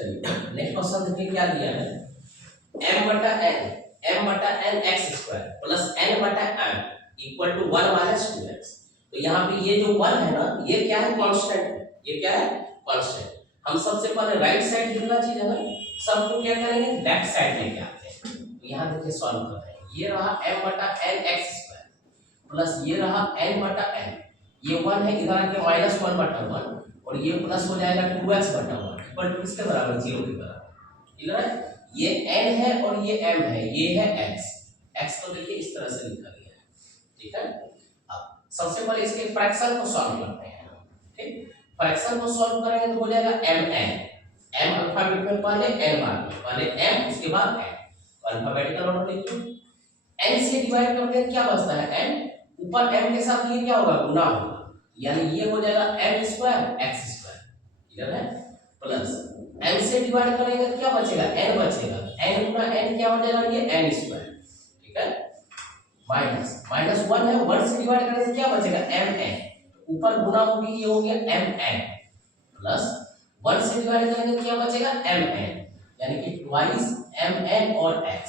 चलिए next question देखिए क्या दिया है। m/n x² plus n/m equal to 1 minus 2x। तो यहाँ पे ये जो 1 है ना, ये क्या है, कांस्टेंट है। ये क्या है, कांस्टेंट। हम सबसे पहले राइट साइड लिखना चाहिए ना, सबको क्या करेंगे, लेफ्ट साइड लेके आते हैं। तो यहाँ देखिए सॉल्व कर रहे हैं। ये रहा m/n x² प्लस ये रहा n/n। ये 1 है, इधर आके -1/1 और ये प्लस हो जाएगा 2x/1 इक्वल टू किसके बराबर, 0 के बराबर। क्लियर है। ये n है और ये m है, ये है x तो देखिए इस तरह से लिखा गया है। ठीक है। अब सबसे पहले इसके फ्रैक्शन को सॉल्व करते हैं। ठीक, फ्रैक्शन को सॉल्व करेंगे तो हो जाएगा mn। m अल्फाबेट में पहले, n बाद में, पहले m उसके बाद n, तो अल्फाबेटिकल ऑर्डर लिखिए। n से डिवाइड करते हैं क्या बचता है, n ऊपर m के साथ ये क्या होगा, गुना होगा, यानी ये हो जाएगा m² x²। क्लियर है। प्लस n से डिवाइड करेंगे तो क्या बचेगा, n बचेगा, n गुना n क्या हो जाएगा, ये n²। ठीक है। -1 है, 1 से डिवाइड करेंगे तो क्या बचेगा, mn, ऊपर गुना होगी, ये हो गया mn, प्लस 1 से डिवाइड करेंगे तो क्या बचेगा, mn, यानी कि ट्वाइस mn और x।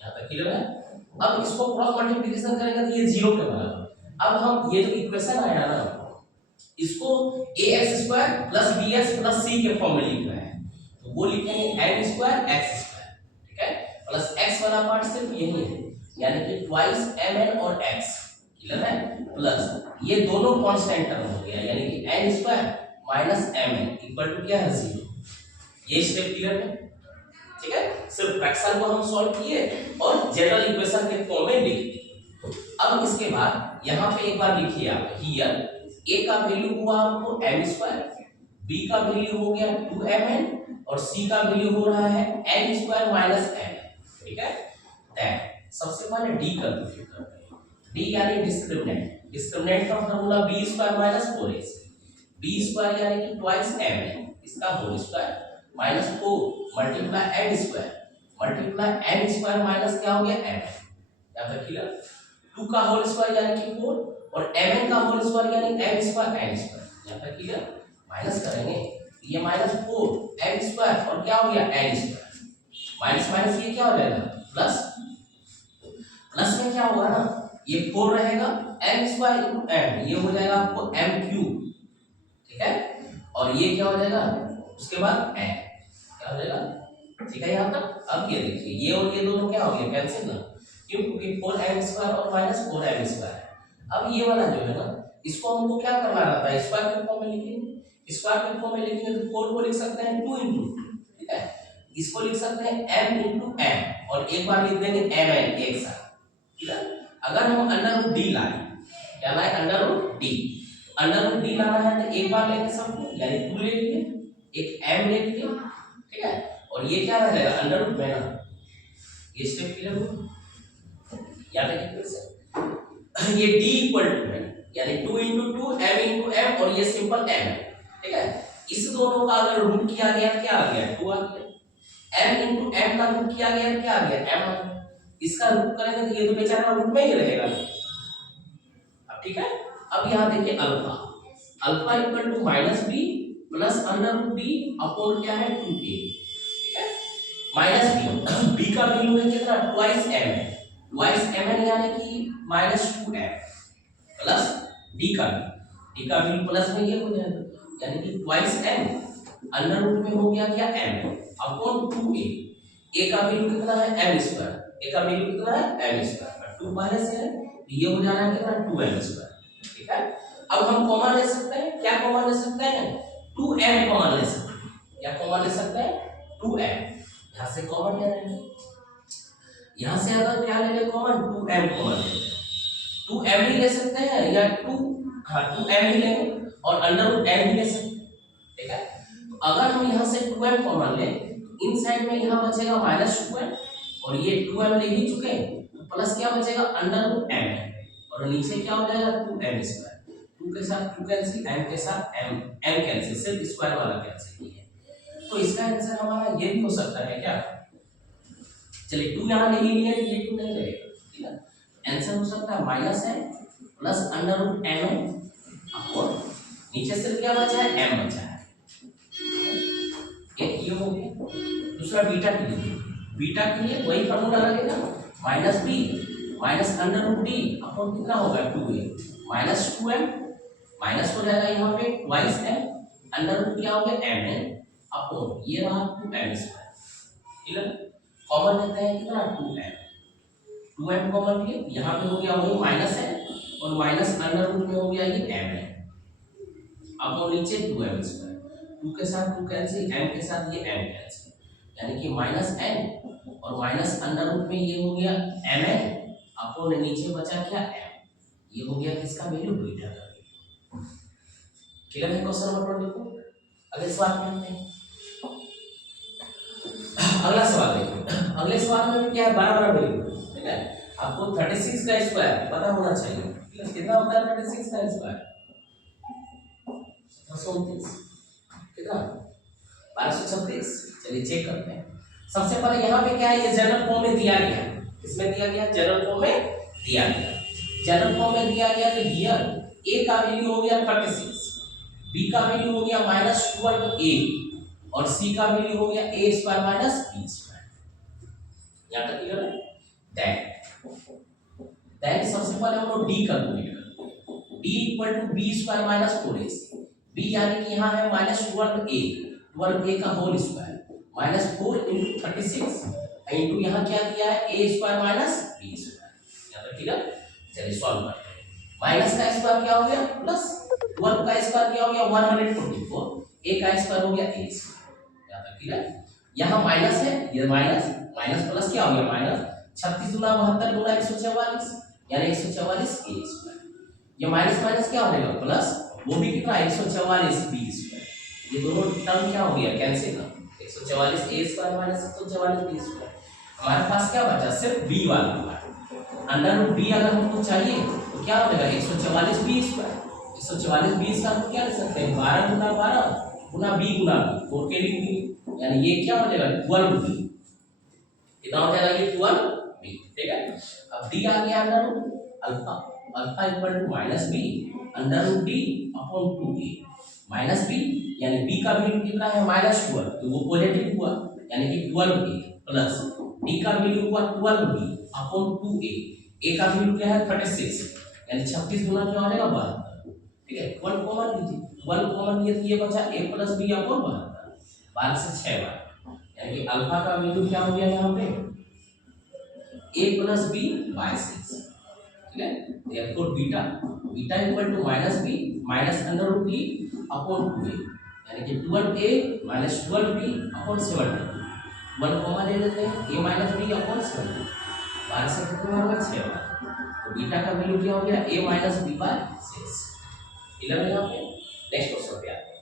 यहां तक क्लियर है। अब इसको क्रॉस मल्टीप्लिकेशन करेंगे तो ये 0 के बराबर। अब हम ये जो इक्वेशन आया ना, इसको ax² + bx + c के फॉर्म में लिख रहे हैं, तो वो लिखेंगे m² x²। ठीक है। प्लस x वाला पार्ट सिर्फ यही है, यानी कि ट्वाइस mn और x। क्लियर है। प्लस ये दोनों कांस्टेंट टर्म हो गया, यानी कि n² - mn इक्वल टू क्या है, 0। ये स्टेप क्लियर है। ठीक है। सिर्फ फ्रैक्शन को हम सॉल्व किए और जनरल इक्वेशन के फॉर्म में लिख दिए। अब इसके बाद यहाँ पे एक बार लिखिए आप, हियर a का वैल्यू हुआ आपको m², b का वैल्यू हो गया 2mn और c का वैल्यू हो रहा है n² - m। ठीक है। दैट सबसे पहले d कंप्यूट करते हैं। d यानी डिस्क्रिमिनेंट, डिस्क्रिमिनेंट का फार्मूला b² - 4ac, b² यानी कि ट्वाइस mn, इसका whole square, -4 multiply n² multiply n² minus क्या हो गया, m। यहां तक क्लियर। 2 का होल स्क्वायर यानी कि 4 और mn का होल स्क्वायर यानी m² n²। यहां तक क्लियर। माइनस करेंगे, ये -4 m² और क्या हो गया, n², माइनस माइनस ये क्या हो जाएगा, प्लस, प्लस में क्या होगा ना, ये 4 रहेगा, m² * m, ये हो जाएगा आपको m3। ठीक है। और ये क्या हो जाएगा, उसके बाद n क्या हो जाएगा। ठीक है यहाँ तक। अब ये देखिए, ये और ये दोनों क्या हो गए, कैंसिल ना, क्यों, क्योंकि 4m² और -4m²। अब ये वाला जो है ना, इसको हमको क्या करना रहता है, स्क्वायर के फॉर्म में लिखेंगे। स्क्वायर के फॉर्म में लिखेंगे तो 4 को लिख सकते हैं 2 × 2। ठीक है। इसको लिख सकते हैं m × m और एक बार लिख देंगे mn एक साथ। ठीक है। अगर हम √d लाए, क्या लाए, √d, √d लाना है तो एक बार लेंगे सबको, यानी 2 ले लिए, एक m ले लिए। ठीक है। और ये क्या रह जाएगा, √ में ना, ये स्टेप क्लियर हो, याद रखिए फिर से। ये d इक्वल टू है, यानी 2 × 2 m × m और ये सिंपल m है। ठीक है। इस दोनों का अगर रूट किया गया क्या आ गया, 2 आ गया। m × m का रूट किया गया क्या आ गया, m आ गया। इसका रूट करेंगे तो ये तो बेचारा रूट में ही रहेगा। अब ठीक है। अब यहाँ देखिए alpha, alpha equal to -b plus √b upon क्या है, 2a। ठीक है। -b, b का वैल्यू है कितना, ट्वाइस m है, ट्वाइस mn यानी कि -2m प्लस d का वैल्यू प्लस में ये हो जाएगा, यानी कि ट्वाइस m √ में हो गया क्या, m अपॉन 2a। a का वैल्यू कितना है, m², a का वैल्यू कितना है, m², 2 पहले से है, ये हो जाना है कितना, 2m²। ठीक है। अब हम कॉमन ले सकते हैं, क्या कॉमन ले सकते हैं, 2m कॉमन ले सकते हैं। क्या कॉमन ले सकते हैं, 2m, यहां से कॉमन ले लेंगे। यहां से अगर क्या ले ले कॉमन, 2m कॉमन ले लेंगे, 2m भी ले सकते हैं या 2m ही लेंगे और √m भी ले सकते हैं। ठीक है। तो अगर हम यहां से 2m कॉमन ले तो इन साइड में यहां बचेगा -2m और ये 2m ले ही चुके हैं, तो प्लस क्या बचेगा, √m और नीचे क्या हो जाएगा, 2m²। 2 के साथ 2 कैंसिल, m के साथ m कैंसिल, सिर्फ स्क्वायर वाला कैंसिल नहीं है। तो इसका आंसर हमारा ये भी हो सकता है क्या, चलिए 2 यहां ले लिए, ये 2 नहीं रहेगा। ठीक है। आंसर हो सकता है -m प्लस √m और नीचे सिर्फ क्या बचा है, m बचा है। एक ये हो गया। दूसरा बीटा के लिए, बीटा के लिए वही फॉर्मूला लगेगा, minus b minus under root d upon कितना होगा 2a माइनस 2m, माइनस हो जाएगा यहाँ पे ट्वाइस m, अंडर रूट क्या हो गया mn अपॉन ये रहा 2m स्क्वायर। ठीक है, कॉमन लेते हैं कितना 2m कॉमन लिए, यहाँ पे हो गया वही माइनस है और माइनस अंडर रूट में हो गया ये mn अपॉन नीचे 2m स्क्वायर, 2 के साथ 2 कैंसिल, m के साथ ये m कैंसिल, यानी कि माइनस n और माइनस अंडर रूट में ये हो गया mn अपॉन नीचे बचा क्या m, ये हो गया किसका वैल्यू बीटा का वैल्यू। क्लियर है क्वेश्चन नंबर 24। अगले सवाल में आते हैं। अगला सवाल देखो, अगले सवाल में क्या है बड़ा बड़ा वैल्यू, ठीक है, आपको 36 का स्क्वायर पता होना चाहिए, ठीक है, कितना होता है 36 का स्क्वायर 729, कितना 1236। चलिए चेक करते हैं। सबसे पहले यहाँ पे क्या है, ये जनरल फॉर्म में दिया गया, किसमें दिया गया, जनरल फॉर्म में दिया गया, जनरल फॉर्म में दिया गया तो हियर a का वैल्यू हो गया 36, b का वैल्यू हो गया -12a और c का वैल्यू हो गया a square minus b square. यहाँ तक क्लियर है। दैट सबसे पहले हम लोग d कैलकुलेट करेंगे, d equal to b square minus 4ac, b यानी कि यहाँ है -12a का whole square minus 4 into 36 into यहाँ क्या दिया है a square minus b square. यहाँ तक क्लियर। चलिए सॉल्व करते हैं। माइनस का स्क्वायर क्या हो गया प्लस, 12 का स्क्वायर क्या हो गया 144, a का स्क्वायर हो गया a स्क्वायर। यहाँ तक क्लियर। यहाँ माइनस है, ये माइनस माइनस प्लस क्या हो गया माइनस 36 गुना 72 गुना 144 यानी 144 a स्क्वायर। ये माइनस माइनस क्या हो जाएगा प्लस, वो भी कितना 144 b स्क्वायर, ये दोनों टर्म क्या हो गया कैंसिल ना, 144 a square minus 144 b square. हमारे पास क्या बचा सिर्फ b वाला पार्ट, अंडर रूट b अगर हमको चाहिए तो क्या हो जाएगा 144 b स्क्वायर, 144 b स्क्वायर को क्या लिख सकते हैं 12 गुना 12 गुना b गुना b, 4 के लिए, यानी ये क्या हो जाएगा 12b, कितना हो जाएगा ये 12b। ठीक है, अब d आ गया under root alpha, alpha equal to minus b under root d upon 2a minus b, यानी b का वैल्यू कितना है -12 तो वो पॉजिटिव हुआ यानी कि 12a प्लस d का वैल्यू हुआ 12b अपॉन 2a, a का वैल्यू क्या है 36 यानी 36 गुना क्या हो जाएगा 72। ठीक है, 1 कॉमन लीजिए, 1 कॉमन लिए तो ये बचा a प्लस b अपॉन 72, 12 से 6 बार, यानी कि अल्फा का वैल्यू क्या हो गया यहाँ पे a प्लस b बाय 6। ठीक है, therefore beta equal to -b minus under root d upon 2a, यानी कि 12a minus 12b upon 70, 1 common ले लेते हैं a माइनस b अपॉन 70, 12 से कितना होगा 6 बार, तो बीटा का वैल्यू क्या हो गया a माइनस b बाय 6। 11 यहाँ पे। नेक्स्ट क्वेश्चन पे आते हैं।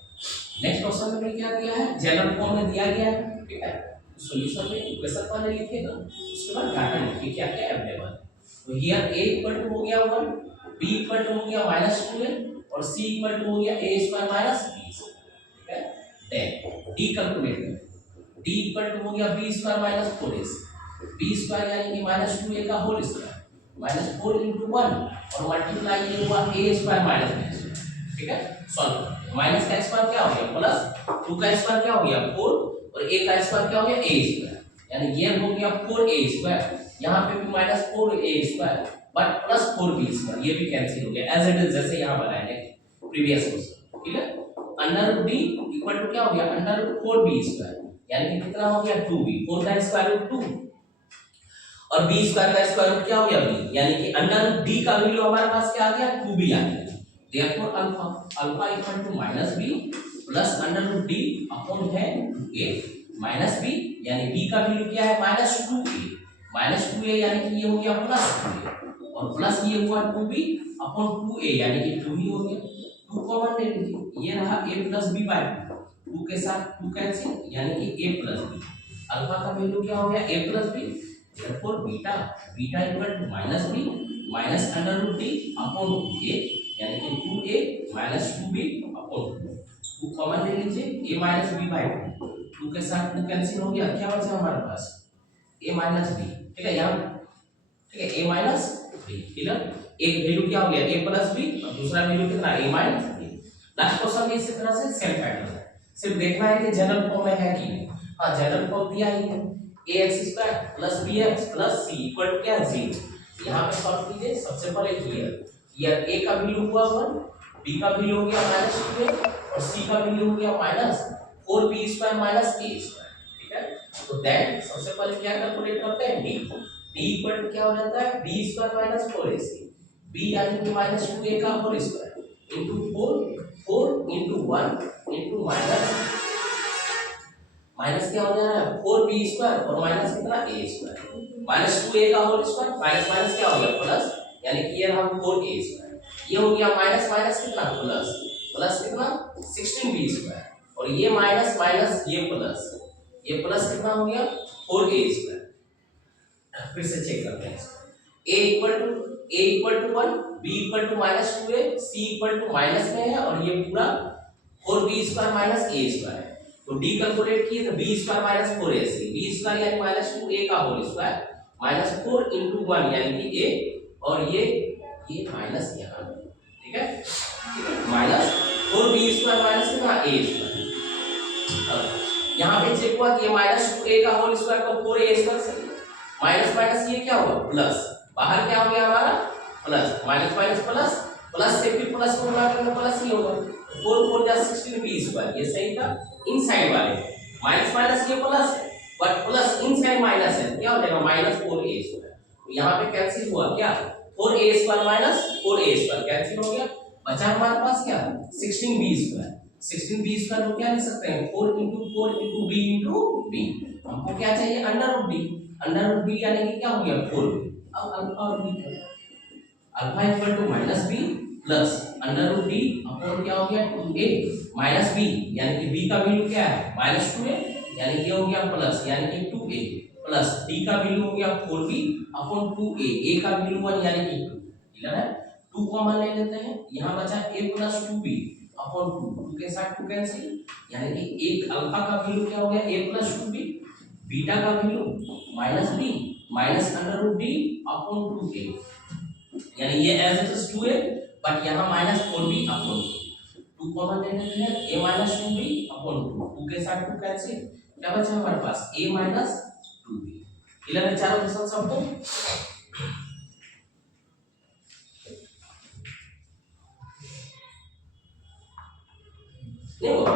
नेक्स्ट क्वेश्चन में क्या दिया है, जनरल फॉर्म में दिया गया है। ठीक है, सॉल्यूशन में इक्वेशन पहले लिखिएगा, उसके बाद डाटा लिखिए क्या क्या अवेलेबल। तो हियर a इक्वल टू हो गया 1, b इक्वल टू हो गया -2a और c इक्वल टू हो गया a square minus b square. ठीक है, देन d कैलकुलेट करें, d इक्वल टू हो गया b square minus 4ac, b square यानी कि -2a का होल स्क्वायर माइनस 4 into 1 और मल्टीप्लाई ये हुआ a square minus b square. ठीक है, सॉल्व। माइनस का स्क्वायर क्या हो गया प्लस 2 का स्क्वायर क्या हो गया 4 और a का स्क्वायर क्या हो गया a स्क्वायर, यानी ये हो गया 4a स्क्वायर, यहाँ पे भी -4a square but plus 4b square, ये भी कैंसिल हो गया एज इट इज जैसे यहाँ बनाए थे प्रीवियस क्वेश्चन। ठीक है, under root d equal to क्या हो गया अंडर रूट 4b स्क्वायर, यानी कि कितना हो गया 2b, 4 का स्क्वायर रूट 2 और b स्क्वायर का स्क्वायर रूट क्या हो गया b, यानी कि अंडर रूट d का वैल्यू हमारे पास क्या आ गया 2b आ गया। Therefore alpha equal to -b plus under root d upon है 2a माइनस b, यानी b का वैल्यू क्या है -2a यानी कि ये हो गया +2a और प्लस ये हुआ 2b अपॉन 2a यानी कि 2b हो गया। 2 कॉमन ले लीजिए, ये रहा a प्लस b बाय 2 के साथ 2 कैंसिल यानी कि a प्लस b, अल्फा का वैल्यू क्या हो गया a plus b, therefore beta equal to -b minus under root d upon 2a यानी कि 2a minus 2b upon 2 common ले लीजिए a माइनस b बाय 2 के साथ 2 कैंसिल हो गया, क्या बचा हमारे पास a माइनस b। ठीक है, यहाँ ठीक है a माइनस b, क्लियर। एक वैल्यू क्या हो गया a प्लस b और दूसरा वैल्यू कितना a minus b। Last question में इसी तरह से सेम पैटर्न है, सिर्फ देखना है कि जनरल फॉर्म में है कि नहीं। हाँ जनरल फॉर्म दिया ही है, ax² + bx + c = क्या 0। यहाँ पे सॉल्व कीजिए। सबसे पहले हियर a का वैल्यू हुआ 1, b का वैल्यू हो गया -2a और c का वैल्यू हो गया -4b² - a²। ठीक है, तो देन सबसे पहले क्या कैलकुलेट करते हैं, d इक्वल टू क्या हो जाता है, b² - 4ac, b यानी कि -2a का whole square into 4 into 1 into minus क्या हो जा रहा है 4b² और माइनस कितना a², -2a का होल स्क्वायर माइनस माइनस क्या हो गया प्लस, यानी कि ये रहा 4a², ये हो गया माइनस माइनस कितना प्लस, प्लस कितना 16b² और ये माइनस माइनस ये प्लस कितना हो गया 4a²। फिर से चेक करते हैं, a equal to 1, b equal to -2a, c equal to minus में है और ये पूरा 4b² - a² है। तो d कैलकुलेट किए तो b² - 4ac, b² यानी -2a का होल स्क्वायर -4 into 1 यानी कि a और ये माइनस यहाँ, ठीक है -4b² माइनस कितना a²। यहाँ पे चेक हुआ कि ये -2a का होल स्क्वायर को 4a² से माइनस माइनस ये क्या हुआ प्लस, बाहर क्या हो गया हमारा plus, minus minus plus, plus से फिर प्लस को गुणा करना प्लस ही होगा, 4 4 जा 16b², ये सही था। इनसाइड वाले माइनस माइनस ये प्लस है बट प्लस इनसाइड माइनस है, क्या हो जाएगा -4a²। तो यहाँ पे कैंसिल हुआ क्या 4a² - 4a² कैंसिल हो गया, बचा हमारे पास क्या 16b²। 16b² को क्या लिख सकते हैं 4 into 4 into b into b। हमको क्या चाहिए अंडर रूट b यानी कि क्या हो गया 4b। अब अल्फा और b alpha equal to -b plus under root d upon क्या हो गया 2a माइनस b यानी कि b का वैल्यू क्या है -2a यानी कि हो गया प्लस यानी कि 2a प्लस d का वैल्यू हो गया 4b अपॉन 2a, a का वैल्यू 1 यानी कि 2। क्लियर है, 2 कॉमन ले लेते हैं, यहाँ बचा a प्लस 2b अपॉन 2 के साथ 2 कैंसिल, यानी कि एक अल्फा का वैल्यू क्या हो गया a प्लस 2b, बीटा का value -b minus under root d upon 2a, यानी ये as it is 2a but यहाँ -4b अपॉन 2 कॉमन ले लेते हैं, a माइनस 2b अपॉन 2 के साथ 2 कैंसिल, क्या बचा हमारे पास a माइनस 2b। क्लियर है चारों के साथ सबको, नहीं होगा